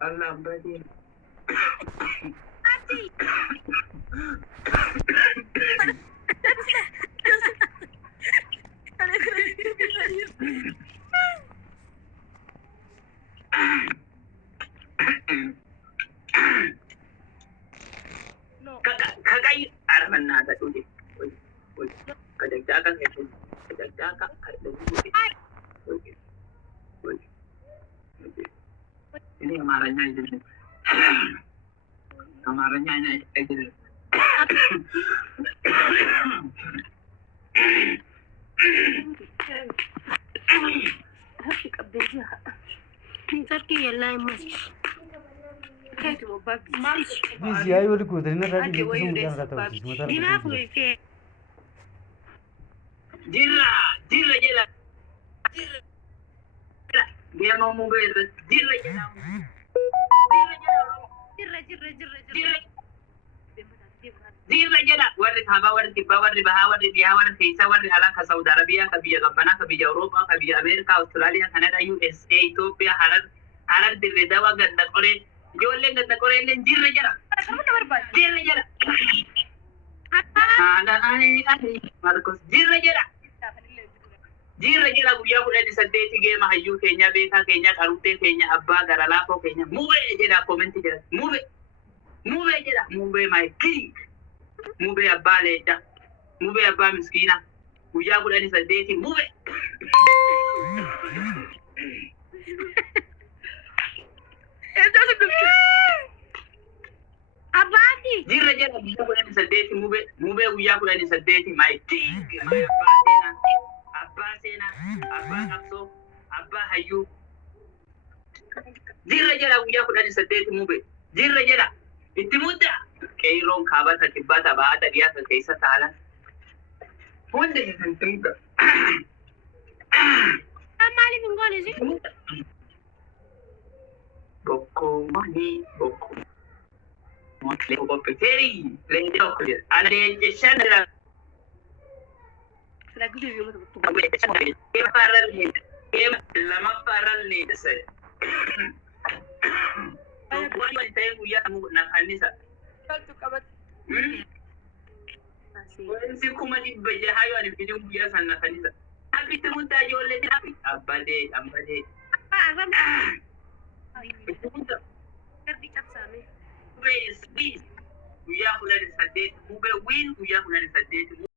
Allah badi. Ati. No. Kakai arman ta dole. Ka da ka kai ka da ka kai da dole. Ini amaranya ini. Amaranya ini. Busy, I will go. Then I will go. Jirra jela. Dia mau mobil jirra jela. Jirra jela. Warri thaba warri tibba warri baha warri biha warri keisa warri alaka Saudi Arabia kabiya gabbana kabiya Europa kabiya America Australia Canada USA Ethiopia harar dirre dawa ganda kore jolle ganda kore len jirra jela. Jirra jela. Ana Marcos jirra jela. Jirra jela guyyaa kudhanii saddeeti geema hayyuu keenya beekaa keenya qaruutee keenya abbaa gara laafoo keenya mubee jedha koomenti jedha mubee jedha mubee my king mubee abbaa leedda mubee abbaa miskiina guyyaa kudhanii saddeeti mubee. Abbaati. Jirra jela guyyaa kudhanii saddeeti mubee guyyaa kudhanii saddeeti my king my abbaa seenaa. Abbaa seenaa, abbaa qabsoo, abbaa hayyuu. Jirra jela guyyaa kudhanii saddeeti mube. Jirra jela itti mudda. Qeerroon kaabata kibbata ba'aata dhiyaata keessa taalan. Hundi kan itti mudda. Maaliif hin goone si? Bokkoomanii bokkoo. Lee kopheerii lee tokko jedha. Adeemte shan irraa. Lama farallee sai. Wani ta yi guya mu na kanisa. Wani kuma ni bai je hayo ni bidin guya san na kanisa. Abiti mun ta jolle ni abi. Ambade. Please. Guya kula da sadde. Mu bai win guya kula da sadde.